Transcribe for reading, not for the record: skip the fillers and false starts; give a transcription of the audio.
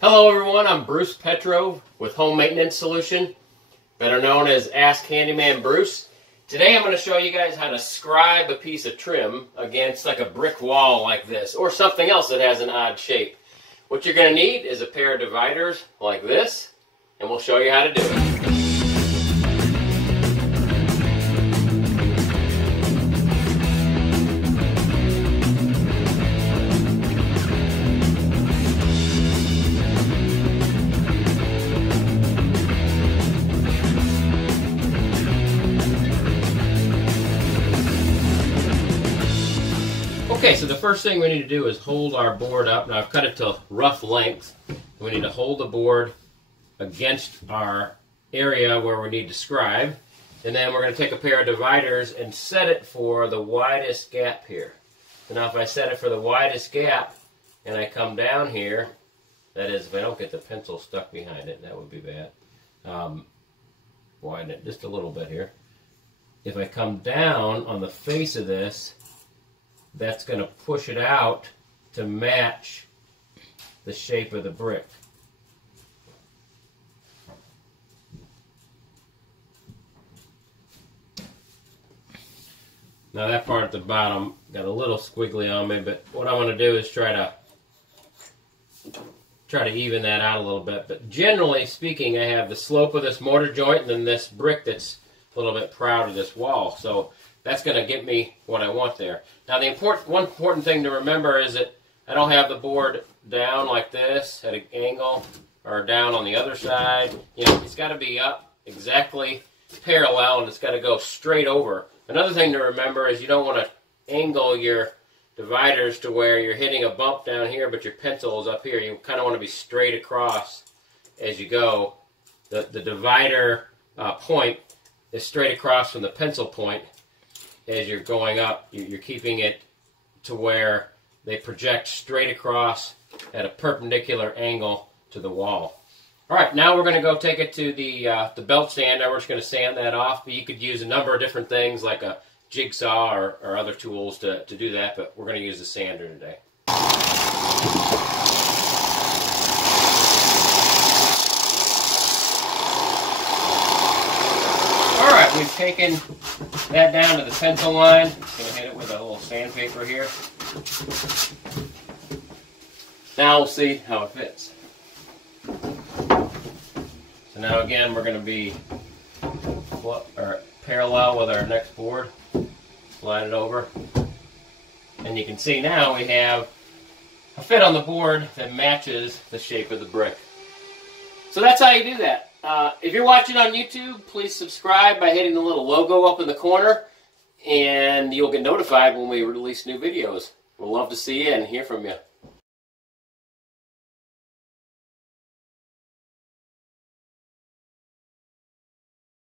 Hello everyone, I'm Bruce Petrov with Home Maintenance Solution, better known as Ask Handyman Bruce. Today I'm going to show you guys how to scribe a piece of trim against like a brick wall like this, or something else that has an odd shape. What you're going to need is a pair of dividers like this, and we'll show you how to do it. Okay, so the first thing we need to do is hold our board up. Now I've cut it to rough length. We need to hold the board against our area where we need to scribe. And then we're going to take a pair of dividers and set it for the widest gap here. So now if I set it for the widest gap and I come down here, that is if I don't get the pencil stuck behind it, that would be bad. Widen it just a little bit here. If I come down on the face of this, that's going to push it out to match the shape of the brick. Now that part at the bottom got a little squiggly on me, but what I want to do is try to even that out a little bit. But generally speaking, I have the slope of this mortar joint and then this brick that's a little bit proud of this wall. So that's going to get me what I want there. Now the one important thing to remember is that I don't have the board down like this at an angle or down on the other side. You know, it's got to be up exactly parallel and it's got to go straight over. Another thing to remember is you don't want to angle your dividers to where you're hitting a bump down here but your pencil is up here. You kind of want to be straight across as you go. The divider point is straight across from the pencil point. As you're going up, you're keeping it to where they project straight across at a perpendicular angle to the wall. All right, now we're going to go take it to the belt sander. We're just going to sand that off. But you could use a number of different things like a jigsaw or other tools to do that, but we're going to use the sander today. All right, we've taken that down to the pencil line. Just going to hit it with a little sandpaper here. Now we'll see how it fits. So now again we're going to be parallel with our next board. Slide it over. And you can see now we have a fit on the board that matches the shape of the brick. So that's how you do that. If you're watching on YouTube, please subscribe by hitting the little logo up in the corner, and you'll get notified when we release new videos. We'll love to see you and hear from you.